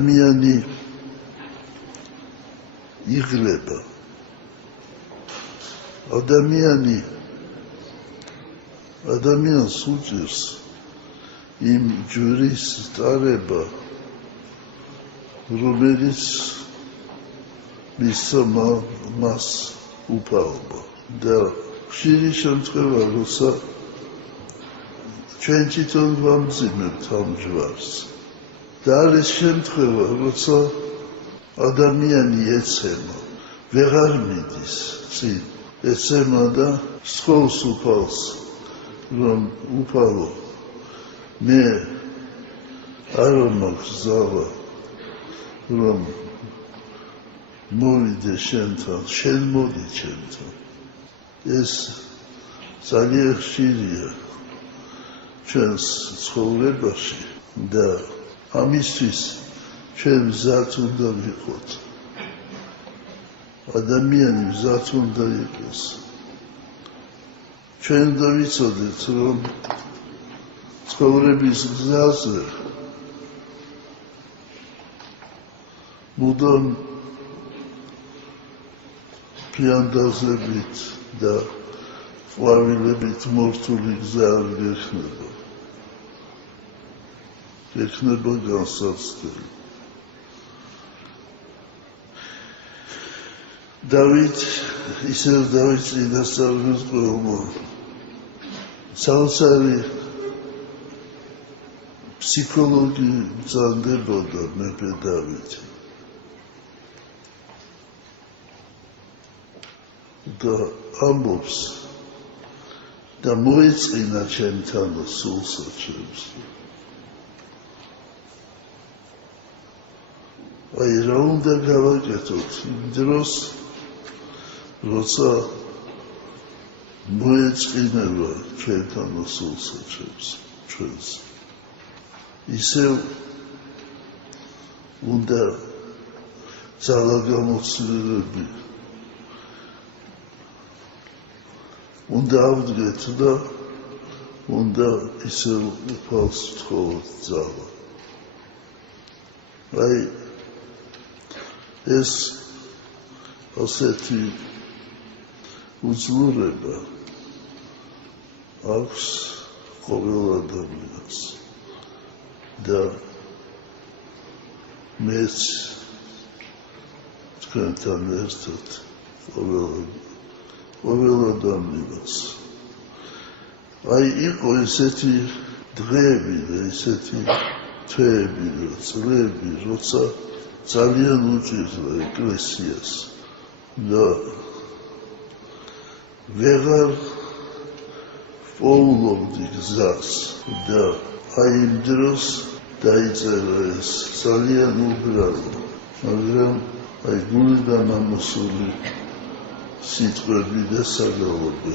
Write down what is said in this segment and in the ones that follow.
ადამიანი იღლება ადამიანს უჭირს იმ ჯვრის ტარება რომელიც მისცა მას უფალობა და ხშირი შემთხვევა როცა ჩვენ თვითონ ვამძიმებთ ამ ჯვარს და არის შემთხვევა როცა ადამიანი ეცემა ვეღარ მიდის წინ ეცემა და სხობს უფალს რომ უფალო მე არ მაქვს ზავა რომ მოვიდე შენთან შენ მოდი ჩემთან ეს ძალიან ხშირია ჩვენს ცხოვრებაში და ამისთვის ჩვენ მზად უნდა ვიყოთ ადამიანი მზად უნდა იყოს ჩვენ უნდა ვიცოდეთ რომ ცხოვრების გზაზე მუდამ ფიანდაზებით და ყვავილებით მორთული გზა არ გექნება განსაცდელი დავით ისევ დავით წინასწარმეტყველმა საოცარი ფსიქოლოგი ბრძანდებოდა მეფე დავითი და ამბობს და მოეწყინა ჩემთან სულსა ჩემს აი რა უნდა გავაკეთოთ იმ დროს როცა მოეწყინება ჩვენთან სულსა ჩვენს ისევ უნდა ძალაგამოცდილებები უნდა ავდგეთ და უნდა ისევ უფალს ვთხოვოთ ძალა აი ეს ასეთი უძლურება აქვს ყოველ ადამიანს და მეც თქვენთან ერთად ყოველ ადამიანს აი იყო ესეთი დღეები და ესეთი თვეები და წლები როცა ძალიან უჭირდა ეკლესიას და ვეღარ პოულობდი გზას და აი იმ დროს დაიწერა ეს ძალიან უბრალო მაგრამ აი გულიდან ამოსული სიტყვები და საგალობები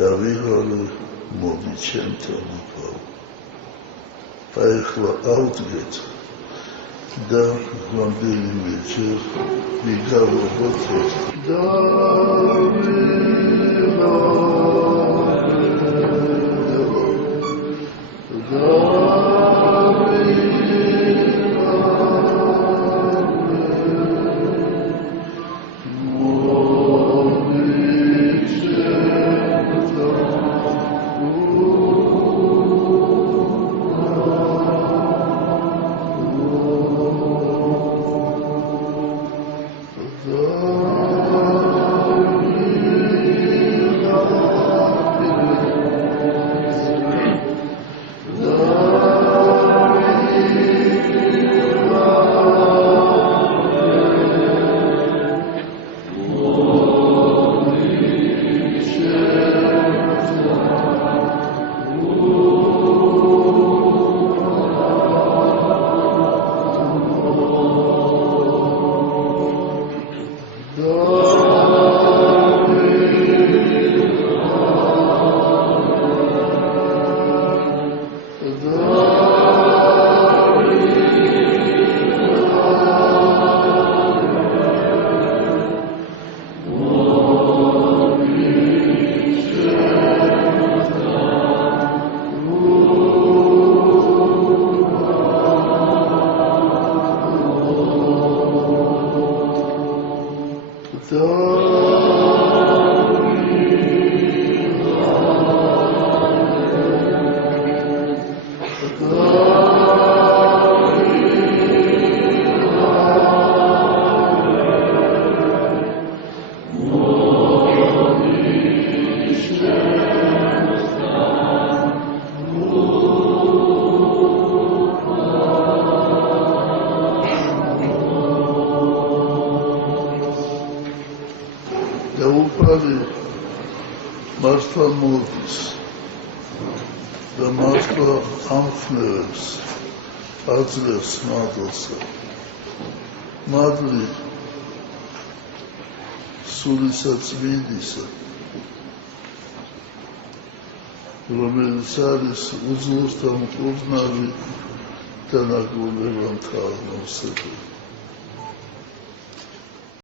დავიღალე მოდი ჩემთან უფალო აი ახლა ავდგეთ და რამდენიმე ჯერ ვიგავოთ მართლა მოდის და მართლა ამხნევებს აძლევს მადლსა. მადლი სულისა წმინდისა, რომელიც არის უძლურთა მკურნალი და ნაგულებანთა აღმოსეველი.